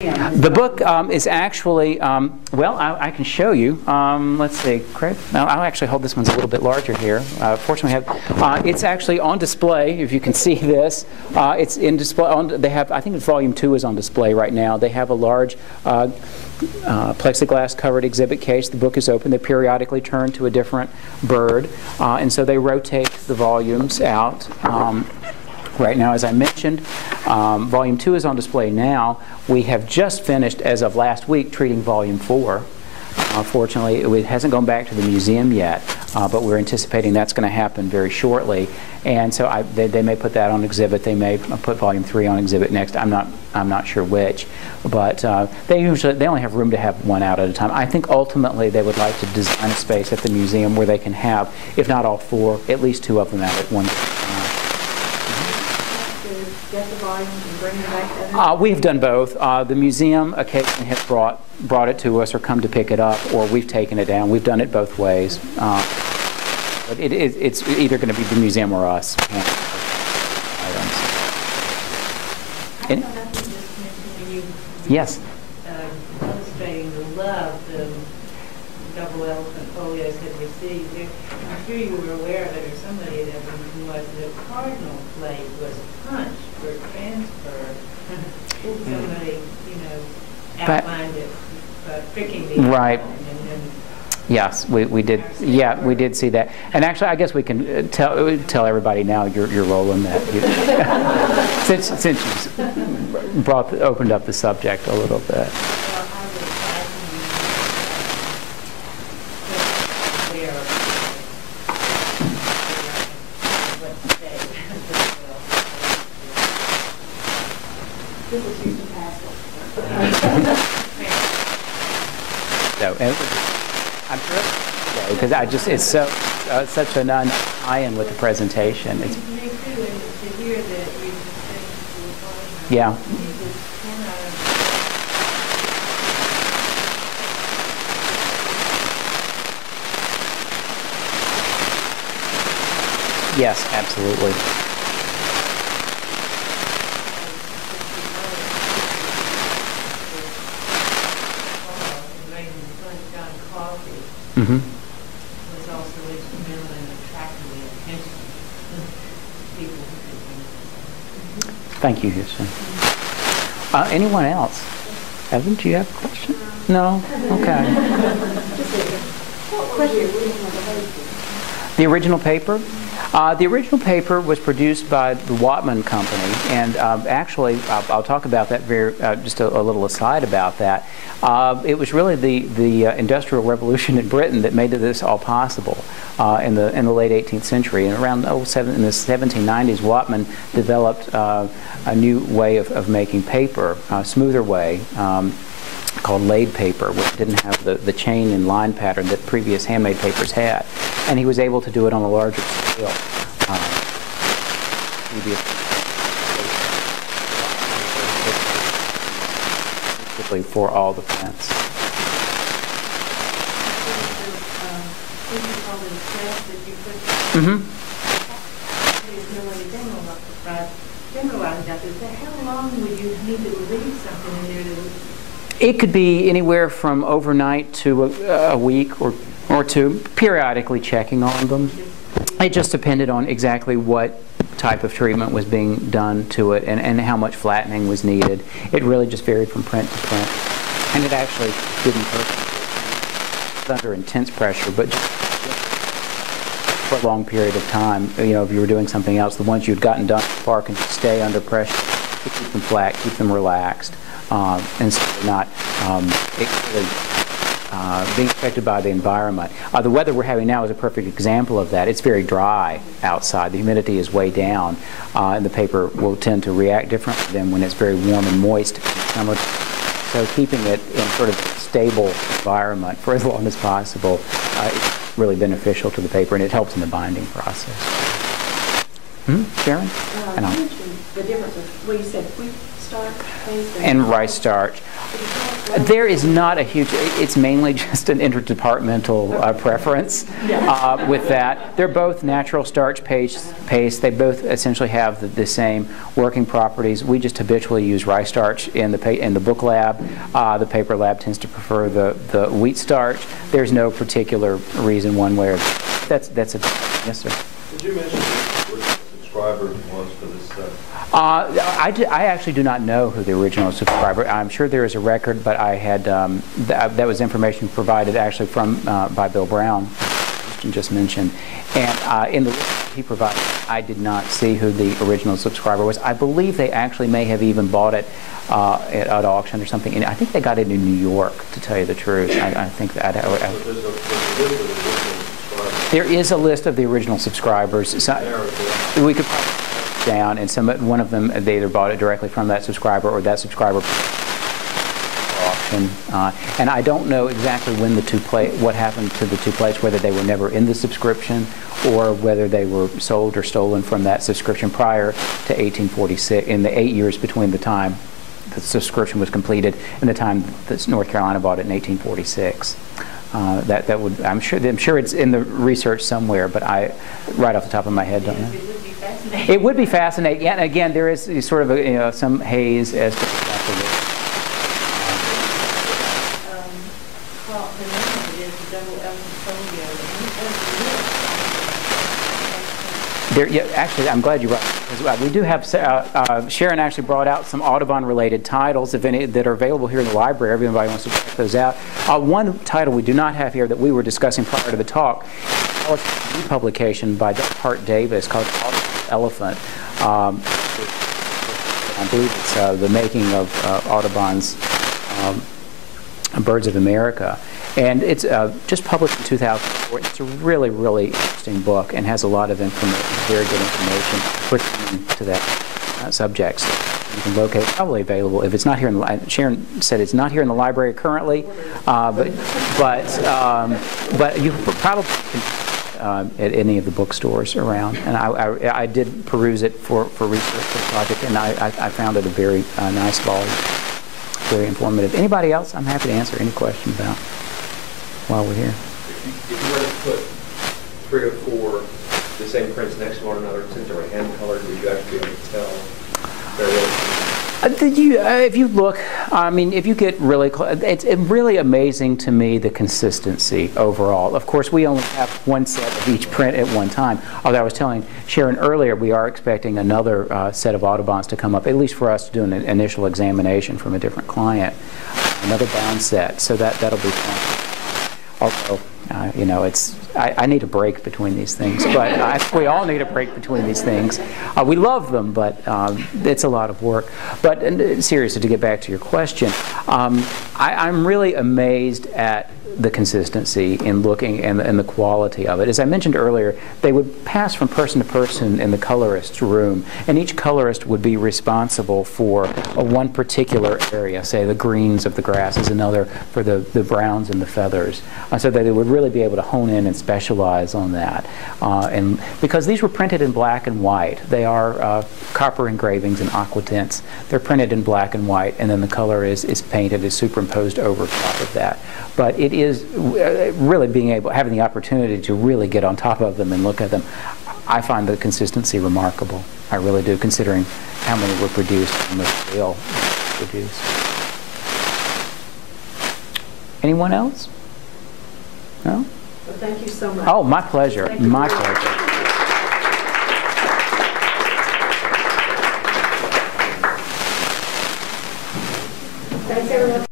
The book is actually, well, I can show you. Let's see, Craig. No, I'll actually hold this one's a little bit larger here. Fortunately, it's actually on display. If you can see this, it's in display. They have, I think, volume 2 is on display right now. They have a large plexiglass-covered exhibit case. The book is open. They periodically turn to a different bird, and so they rotate the volumes out. Right now, as I mentioned, Volume 2 is on display now. We have just finished, as of last week, treating Volume 4. Fortunately, it hasn't gone back to the museum yet, but we're anticipating that's going to happen very shortly. And so they may put that on exhibit. They may put Volume 3 on exhibit next. I'm not sure which, but they only have room to have one out at a time. I think ultimately they would like to design a space at the museum where they can have, if not all 4, at least 2 of them out at one time. Get the volumes and bring them back? We've done both. The museum occasionally has brought it to us or come to pick it up, or we've taken it down. We've done it both ways. But it's either going to be the museum or us. Yes. Illustrating the love the double elephant folios had received. I'm sure you were aware of it, or somebody that was the cardinal plate was punched for transfer. Somebody, outlined it, pricking the right. Yes, we did. Yeah, we did see that. And actually, I guess we can tell everybody now your role in that, since you've opened up the subject a little bit. So, I'm sure, because it's so such an tie-in with the presentation. It's, yeah. Yes, absolutely. Mm-hmm. Was also instrumental in attracting the attention of people. Thank you, Houston. Anyone else? Evan, do you have a question? No? Okay. The original paper? The original paper was produced by the Watman Company, and actually, I'll talk about that just a little aside about that. It was really the Industrial Revolution in Britain that made this all possible in the late 18th century. And around in the 1790s, Watman developed a new way of making paper, a smoother way, called laid paper, which didn't have the chain and line pattern that previous handmade papers had. And he was able to do it on a larger scale. For all the prints. Mm-hmm. How long would you need to leave something in there to? It could be anywhere from overnight to a week or two, periodically checking on them. It just depended on exactly what type of treatment was being done to it and how much flattening was needed. It really just varied from print to print. And it actually didn't hurt under intense pressure, but just for a long period of time. If you were doing something else, the ones you'd gotten done far can just stay under pressure to keep them flat, keep them relaxed, and so they're not being affected by the environment. The weather we're having now is a perfect example of that. It's very dry outside. The humidity is way down, and the paper will tend to react differently than when it's very warm and moist in summer. So keeping it in sort of a stable environment for as long as possible is really beneficial to the paper, and it helps in the binding process. Sharon? You mentioned the difference of what you said, wheat starch based and rice starch. There is not a huge, it's mainly just an interdepartmental preference with that. They're both natural starch paste. They both essentially have the same working properties. We just habitually use rye starch in the book lab. The paper lab tends to prefer the wheat starch. There's no particular reason one way or that's a, yes, sir. Did you mention who the subscriber was for this set? I actually do not know who the original subscriber. I'm sure there is a record, but I had that was information provided actually from by Bill Brown, just mentioned, and in the list he provided, I did not see who the original subscriber was. I believe they actually may have even bought it at auction or something, and I think they got it in New York. To tell you the truth, I think that there is a list of the original subscribers. So we could probably down, and one of them, they either bought it directly from that subscriber or that subscriber auction. And I don't know exactly when what happened to the two plates, whether they were never in the subscription or whether they were sold or stolen from that subscription prior to 1846, in the 8 years between the time the subscription was completed and the time that North Carolina bought it in 1846. That would, I'm sure it's in the research somewhere, but I, right off the top of my head, don't know. It would be fascinating. Yeah, and again, there is sort of some haze as to exactly what. The name of it is the double elephant folio. Yeah, actually, I'm glad you brought it. We do have, Sharon actually brought out some Audubon-related titles, if any, that are available here in the library. If anybody wants to check those out. One title we do not have here that we were discussing prior to the talk, a new publication by Hart Davis called Elephant. I believe it's the making of Audubon's Birds of America. And it's just published in 2004. It's a really, really interesting book and has a lot of information, very good information pertaining to that subject. So you can locate, probably available. If it's not here in the, Sharon said it's not here in the library currently, but you probably can at any of the bookstores around. And I did peruse it for research for the project, and I found it a very nice volume, very informative. Anybody else? I'm happy to answer any question about while we're here. If you were to put 3 or 4 the same prints next to one another, since they were hand colored, would you actually be able to tell very well? If you look, I mean, if you get really close, it's really amazing to me the consistency overall. Of course, we only have one set of each print at one time. Although I was telling Sharon earlier, we are expecting another set of Audubons to come up, at least for us to do an initial examination from a different client. Another bound set, so that'll be fun. Although, you know, I need a break between these things, but I think we all need a break between these things. We love them, but it's a lot of work. But seriously, to get back to your question, I'm really amazed at the consistency in looking and the quality of it. As I mentioned earlier, they would pass from person to person in the colorist's room, and each colorist would be responsible for one particular area, say the greens of the grasses, another for the browns and the feathers, so that they would really be able to hone in and specialize on that. And because these were printed in black and white, they are copper engravings and aquatints. They're printed in black and white, and then the color is painted, is superimposed over top of that. But it is really having the opportunity to really get on top of them and look at them. I find the consistency remarkable. I really do, considering how many were produced and the scale produced. Anyone else? No? Well, thank you so much. Oh, my pleasure. My pleasure. Thanks, everyone.